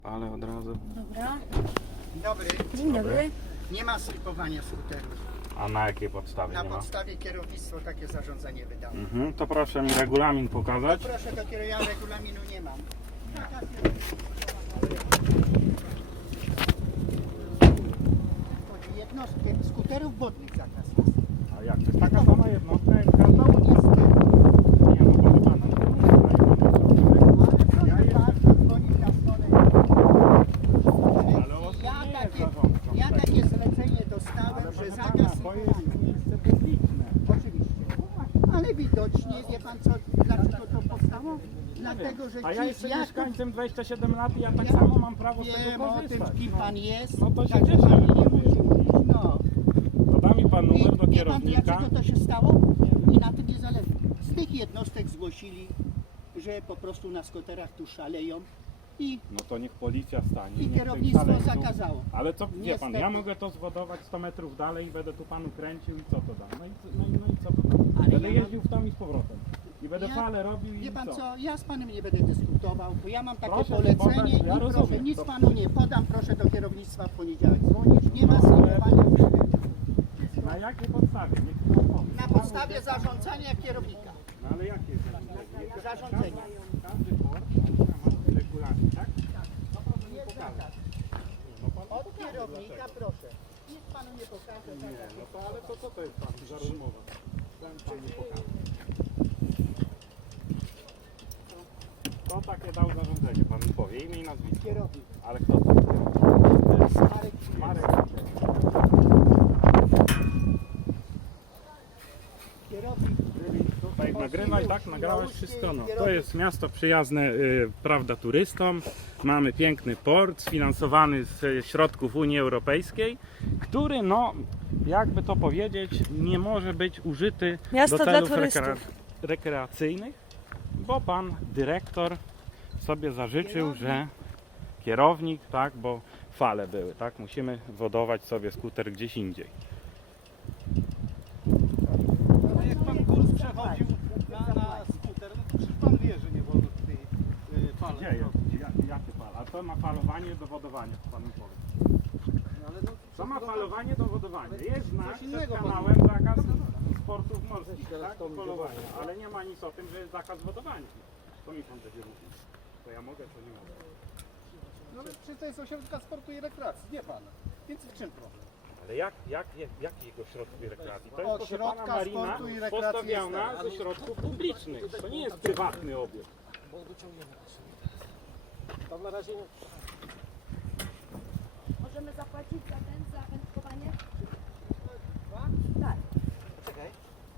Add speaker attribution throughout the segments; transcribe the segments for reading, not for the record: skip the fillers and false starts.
Speaker 1: Ale od razu.
Speaker 2: Dobra.
Speaker 3: Dzień dobry.
Speaker 2: Dzień dobry.
Speaker 3: Nie ma slipowania skuterów.
Speaker 1: A na jakiej podstawie
Speaker 3: Na
Speaker 1: nie ma?
Speaker 3: podstawie kierownictwo takie zarządzenie wydało.
Speaker 1: To proszę mi regulamin pokazać.
Speaker 3: Proszę, do ja regulaminu nie mam. Chodzi jednostkę skuterów wodnych zakaz jest.
Speaker 1: A jak? To jest taka sama jednostka jak każda?
Speaker 3: Niestety.
Speaker 1: Nie no, proszę pana.
Speaker 3: Ale co pan dzwonił na stole?
Speaker 1: Ale on
Speaker 3: Ja
Speaker 1: nie jest
Speaker 3: takie,
Speaker 1: zarządcą
Speaker 3: ja
Speaker 1: tego.
Speaker 3: takie zlecenie dostałem, że
Speaker 1: Proszę
Speaker 3: zakaz
Speaker 1: pana, to jest miejsce publiczne.
Speaker 3: Oczywiście. Ale widocznie, wie pan co, dlaczego to powstało? Dlatego, że
Speaker 1: A ja
Speaker 3: ci
Speaker 1: jestem
Speaker 3: jak
Speaker 1: mieszkańcem 27 lat i ja tak samo mam prawo z
Speaker 3: wiem
Speaker 1: tego
Speaker 3: o tym,
Speaker 1: korzystać.
Speaker 3: kim pan jest,
Speaker 1: No to się
Speaker 3: także
Speaker 1: cieszę,
Speaker 3: pan
Speaker 1: że
Speaker 3: nie
Speaker 1: pan
Speaker 3: musi mówić. No.
Speaker 1: To da mi pan numer do
Speaker 3: I wie pan
Speaker 1: kierownika.
Speaker 3: dlaczego to się stało? I na tym nie zależy. Z tych jednostek zgłosili, że po prostu na skuterach tu szaleją i
Speaker 1: No to niech policja stanie. niech
Speaker 3: kierownictwo
Speaker 1: tych szaleńców-
Speaker 3: zakazało.
Speaker 1: Ale co, wie pan, ja
Speaker 3: Niestety.
Speaker 1: mogę to zwodować 100 metrów dalej i będę tu panu kręcił i co to da? No i co to da?
Speaker 3: Ale
Speaker 1: Będę
Speaker 3: ja mam-
Speaker 1: jeździł w tam i z powrotem. I będę
Speaker 3: Ja-
Speaker 1: fale robił i
Speaker 3: Wie pan
Speaker 1: co?
Speaker 3: co, ja z panem nie będę dyskutował, bo ja mam takie
Speaker 1: Proszę
Speaker 3: polecenie
Speaker 1: podać, ja
Speaker 3: i proszę,
Speaker 1: rozumiem.
Speaker 3: nic
Speaker 1: To-
Speaker 3: panu nie podam, proszę do kierownictwa w poniedziałek dzwonić, nie ma slipowania.
Speaker 1: Na jakiej podstawie? Niech pan powie.
Speaker 3: Na podstawie zarządzania kierownika.
Speaker 1: No ale jakie zarządzenie?
Speaker 3: Zarządzenia.
Speaker 1: Każdy port ma regulamin, tak?
Speaker 3: Jest zakaz. Od kierownika proszę. Nic panu nie pokażę.
Speaker 1: Nie, no to ale to co to jest pan za rozmowa? Ten pan nie pokaże. Kto takie dał zarządzenie? Pan mi powie imię i nazwisko.
Speaker 3: Kierownik.
Speaker 1: Ale kto to?
Speaker 3: Marek.
Speaker 1: Marek.
Speaker 3: Kierownik.
Speaker 1: Tutaj nagrywaj, tak? Nagrałeś wszystko. No. To jest miasto przyjazne, prawda, turystom. Mamy piękny port sfinansowany z środków Unii Europejskiej, który, no, jakby to powiedzieć, nie może być użyty
Speaker 2: Miasto
Speaker 1: do
Speaker 2: dla
Speaker 1: celów
Speaker 2: turystów.
Speaker 1: rekreacyjnych, bo pan dyrektor sobie zażyczył, że kierownik, tak, bo fale były, tak, musimy wodować sobie skuter gdzieś indziej.
Speaker 4: Ale jak pan kurs przechodził na skuter, no to przecież pan wie, że nie wolno tutaj falać.
Speaker 1: Gdzie jest? Jakie fale? A to ma falowanie do wodowania, panu powiem.
Speaker 4: Ale no,
Speaker 1: To ma falowanie do wodowania. Jest znak
Speaker 4: Coś innego
Speaker 1: przed
Speaker 4: pan
Speaker 1: kanałem zakaz sportów morskich,
Speaker 4: Teraz
Speaker 1: tak?
Speaker 4: to
Speaker 1: I
Speaker 4: mi
Speaker 1: polowania.
Speaker 4: zobaczy.
Speaker 1: Ale nie ma nic o tym, że jest zakaz wodowania. To mi pan będzie mówił. To ja mogę, to nie mogę.
Speaker 4: no ale przecież to jest ośrodka sportu i rekreacji, wie pan. Więc w czym problem?
Speaker 1: Ale jakiego środku rekreacji? To jest
Speaker 4: Od
Speaker 1: proszę pana
Speaker 4: środka
Speaker 1: marina
Speaker 4: sportu i rekreacji
Speaker 1: postawiona
Speaker 4: jest
Speaker 1: ze środków publicznych. To nie jest prywatny obiekt.
Speaker 4: Tam na razie nie.
Speaker 2: Możemy zapłacić za wędkowanie? Tak.
Speaker 4: Czekaj.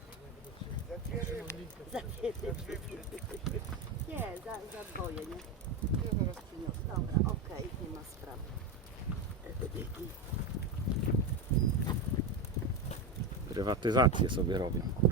Speaker 5: Nie, za dwoje, nie?
Speaker 4: Ja zaraz przyniosę.
Speaker 5: Dobra, okej, nie ma sprawy.
Speaker 1: Prywatyzację sobie robią.